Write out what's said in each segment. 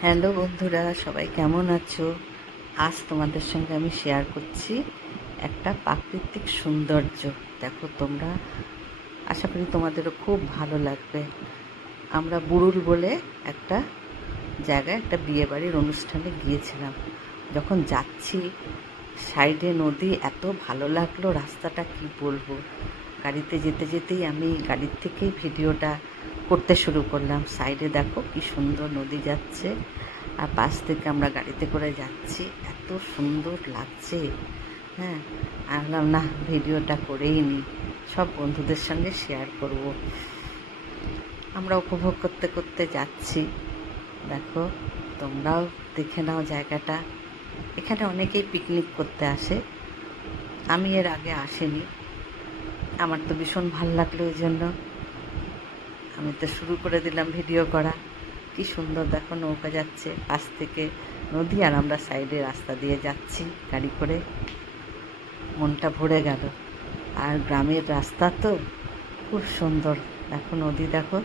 Hello বন্ধুরা, সবাই কেমন আছো? আজ তোমাদের সঙ্গে আমি শেয়ার করছি একটা প্রাকৃতিক সৌন্দর্য। দেখো তোমরা, আশা করি তোমাদেরও খুব ভালো লাগবে। আমরা বুরুল বলে একটা জায়গায় একটা বিয়েবাড়ির অনুষ্ঠানে গিয়েছিলাম। যখন যাচ্ছি, সাইডে নদী, এত ভালো লাগল রাস্তাটা, কি বলব? গাড়িতে যেতে যেতেই আমি গাড়ির থেকেই ভিডিওটা করতে শুরু করলাম। সাইডে দেখো কি সুন্দর নদী যাচ্ছে। আর পাশ থেকে আমরা গাড়িতে করে যাচ্ছি। এত সুন্দর লাগছে। হ্যাঁ আর বললাম না, ভিডিওটা করেই নিই সব বন্ধুদের সঙ্গে শেয়ার করব। আমরা উপভোগ করতে করতে যাচ্ছি। দেখো, তোমরাও দেখে নাও জায়গাটা। এখানে অনেকেই পিকনিক করতে আসে। আমি এর আগে আসিনি। আমার তো ভীষণ ভালো লাগল এই জন্য আমি তো শুরু করে দিলাম ভিডিও করা। কি সুন্দর দেখো নৌকা যাচ্ছে পাশ থেকে। নদী আর আমরা সাইডে রাস্তা দিয়ে যাচ্ছি গাড়ি করে। মনটা ভরে গেল। আর গ্রামের রাস্তা তো খুব সুন্দর। দেখো নদী দেখো।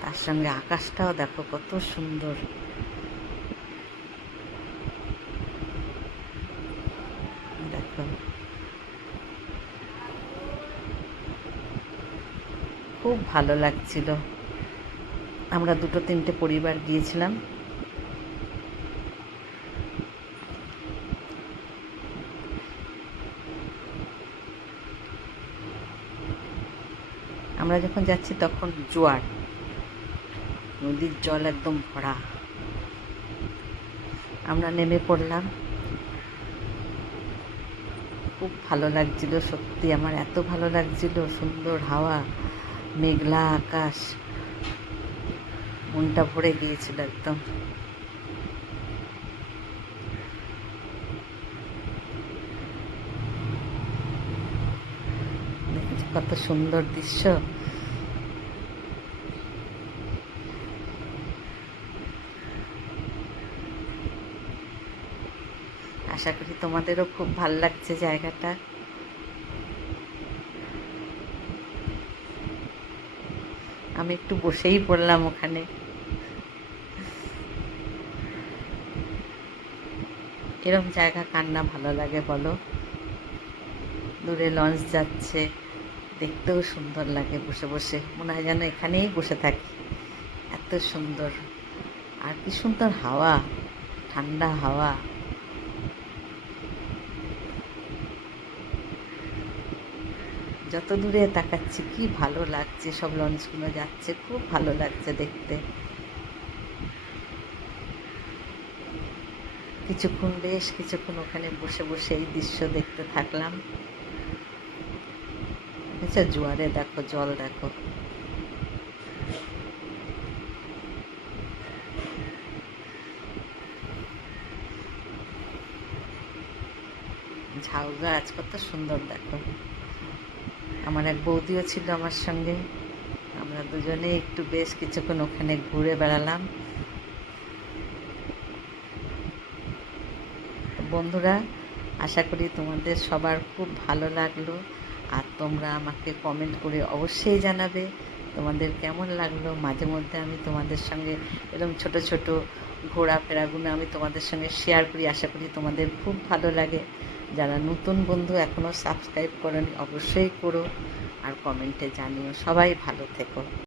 তার সঙ্গে আকাশটাও দেখো কত সুন্দর। দেখো। খুব ভালো লাগছিল। আমরা দুটো তিনটে পরিবার গিয়েছিলাম। আমরা যখন যাচ্ছি তখন জোয়ার, নদীর জল একদম ভরা। আমরা নেমে পড়লাম। খুব ভালো লাগছিল, সত্যি আমার এত ভালো লাগছিল, সুন্দর হাওয়া। মেঘলা আকাশ। মনটা ভরে গিয়েছিল একদম। কত সুন্দর দৃশ্য। আশা করি তোমাদেরও খুব ভালো লাগছে জায়গাটা। আমি একটু বসেই পড়লাম ওখানে। এরকম জায়গা, কার না ভালো লাগে বলো? দূরে লঞ্চ যাচ্ছে, দেখতেও সুন্দর লাগে বসে বসে। মনে হয় যেন এখানেই বসে থাকি। এত সুন্দর। আর কি সুন্দর হাওয়া, ঠান্ডা হাওয়া। যত দূরে তাকাচ্ছি, কি ভালো লাগছে, সব লঞ্চগুলো যাচ্ছে, খুব ভালো লাগছে দেখতে। কিছুক্ষণ বেশ কিছুক্ষণ ওখানে বসে বসে এই দৃশ্য দেখতে থাকলাম। আচ্ছা জোয়ারে দেখো, জল দেখো। ঝাউ গাছ কত সুন্দর দেখো। আমার এক বৌদিও ছিল আমার সঙ্গে। আমরা দুজনে একটু বেশ কিছুক্ষণ ওখানে ঘুরে বেড়ালাম। বন্ধুরা, আশা করি তোমাদের সবার খুব ভালো লাগল। আর তোমরা আমাকে কমেন্ট করে অবশ্যই জানাবে তোমাদের কেমন লাগল। মাঝে মধ্যে আমি তোমাদের সঙ্গে এরকম ছোট ছোট ঘোরাফেরাগুলো আমি তোমাদের সঙ্গে শেয়ার করি। আশা করি তোমাদের খুব ভালো লাগে। যারা নতুন বন্ধু এখনও সাবস্ক্রাইব করেনি অবশ্যই করো আর কমেন্টে জানিও। সবাই ভালো থেকো।